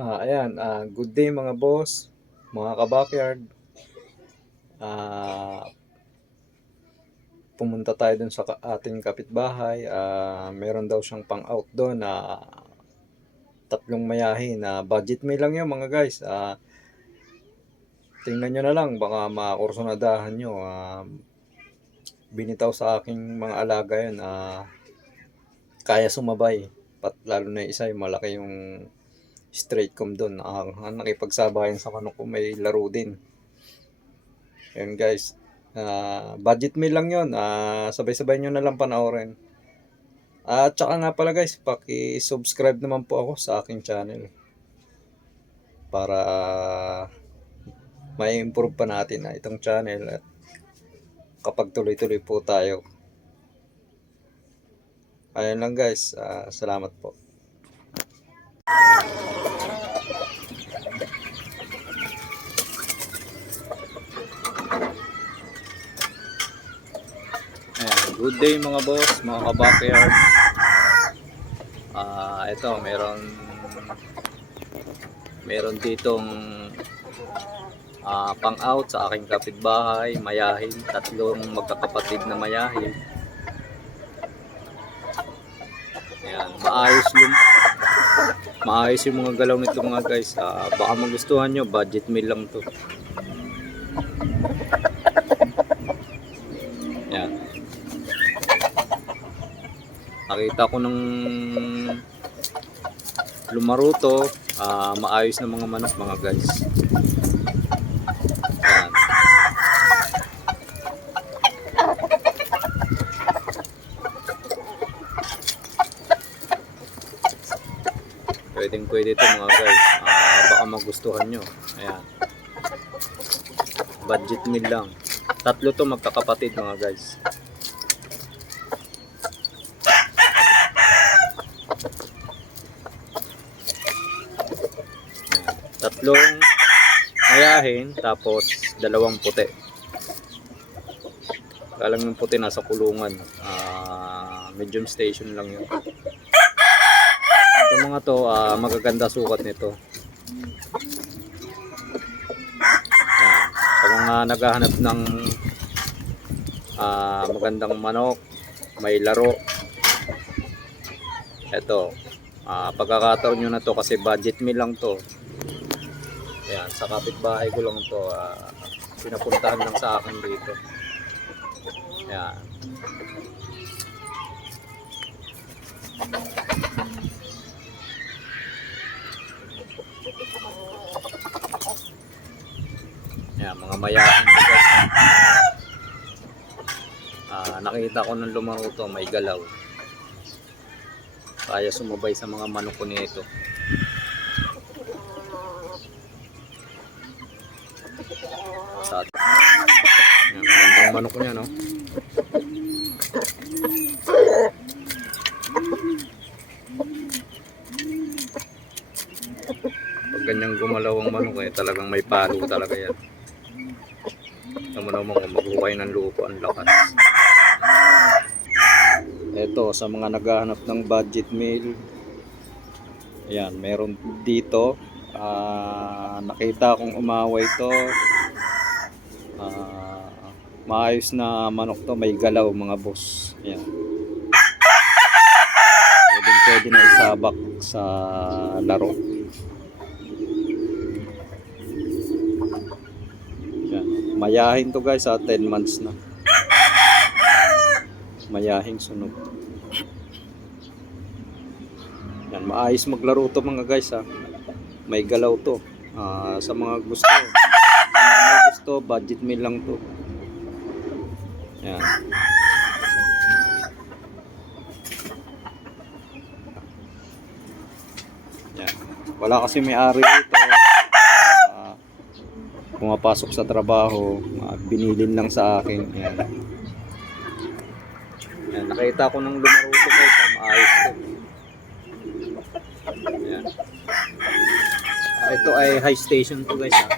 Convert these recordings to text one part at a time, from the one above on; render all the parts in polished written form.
Ayan, good day mga boss, mga kabakyard. Ah, Pumunta tayo dun sa ating kapitbahay. Meron daw siyang pang-out doon na tatlong mayahe na budget meal lang yun mga guys. Tingnan nyo na lang, baka makursunadahan nyo. Binitaw sa aking mga alaga yun. Kaya sumabay. Lalo na yung isa, yung malaki yung straight com doon. Nakipagsabayan sa manok ko, may laro din. Ayan guys, budget meal lang yun. Sabay-sabay nyo na lang panoorin. At saka nga pala guys, paki-subscribe naman po ako sa aking channel para may improve pa natin na itong channel at kapag tuloy-tuloy po tayo. Ayun lang guys, salamat po. Ayan, good day mga boss, mga kabakyard. Ito, meron ditong pang-out sa aking kapitbahay, mayahin, tatlong magkakapatid na mayahin. Ayan, maayos yung mga galaw nito mga guys. Baka magustuhan nyo, budget meal lang to. Ayan, nakita ko nung lumaro to, maayos na mga manok mga guys. Ayan. Pwede ito mga guys. Baka magustuhan nyo. Ayan, budget meal lang. Tatlo to magkakapatid mga guys. Tatlong mayahin, tapos dalawang puti. Kalang yung puti nasa kulungan. Medium station lang yun. Yung mga to, magaganda sukat nito. Ayan. Sa mga naghahanap ng magandang manok, may laro, eto, pagkakataon nyo na to kasi budget meal lang to. Ayan, sa kapitbahay ko lang to, pinapuntahan lang sa akin dito. Ayan. Ayan, mga mayahan to guys. Nakita ko nung lumaro to, may galaw. Kaya sumabay sa mga manok ko nito. Sa atin. Ayan, magandang manok niya, no? Pag ganyang gumalaw ang manok, talagang may palo talaga yan. Tama naman kung maghuhukay ng lupo, ang lakas. Ito, sa mga naghahanap ng budget meal, ayan, meron dito. Nakita kong umaway to. Maayos na manok to, may galaw mga boss. Ayan. Pwede na isabak sa laro. Ayan. Mayahin to guys, 10 months na. Mayahing sunod. Yan, maayos maglaro to mga guys ha. May galaw to. Sa mga gusto, budget meal lang to. Yan. Yan. Wala kasi may-ari dito. Pumapasok sa trabaho, binilin lang sa akin. Yan. Yan, nakita ko nung lumaro to guys, maayos to. Ayan. Ito ay high station to guys ha.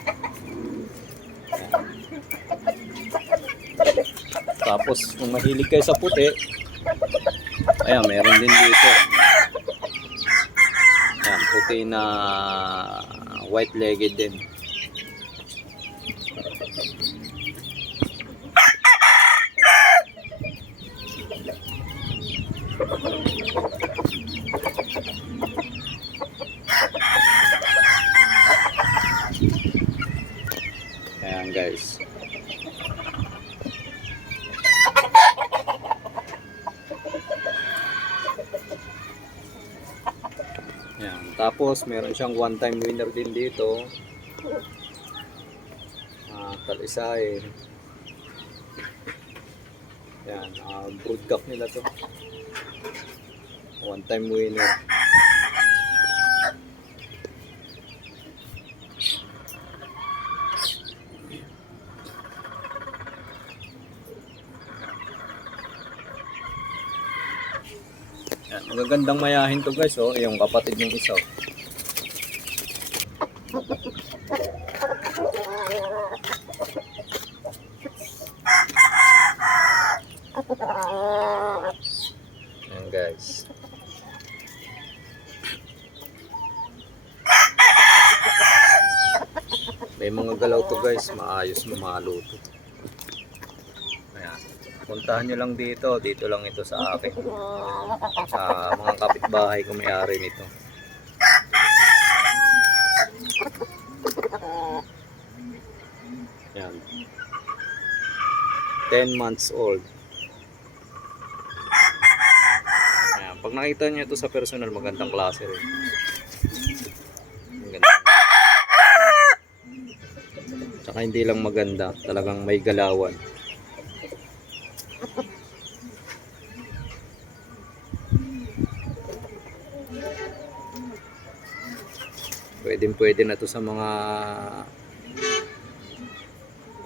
Tapos kung mahilig kayo sa puti, ayan, meron din dito. Ayan. puti na white-legged din. Ayan guys. Ayan. Tapos meron siyang one time winner din dito. Talisayin. Ayan. Broodcock nila to. One time winner. Yan, magagandang mayahin to guys, oh, yung kapatid ng isa. Yan guys. May mga galaw to guys, maayos mamalo to. Ayan. Puntahan nyo lang dito, dito lang ito sa akin. Sa mga kapitbahay ko may-ari nito. Yan. 10 months old. Ayan. Pag nakita nyo ito sa personal, magandang klase rin. Maganda. Tsaka hindi lang maganda, talagang may galawan. Pwede na to sa mga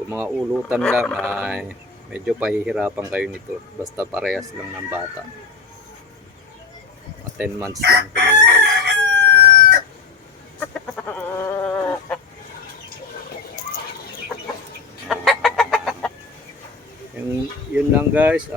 kung mga ulutan lang ay medyo pahihirapan kayo nito basta parehas lang ng bata. 10 months lang ito mga guys. Yun lang guys.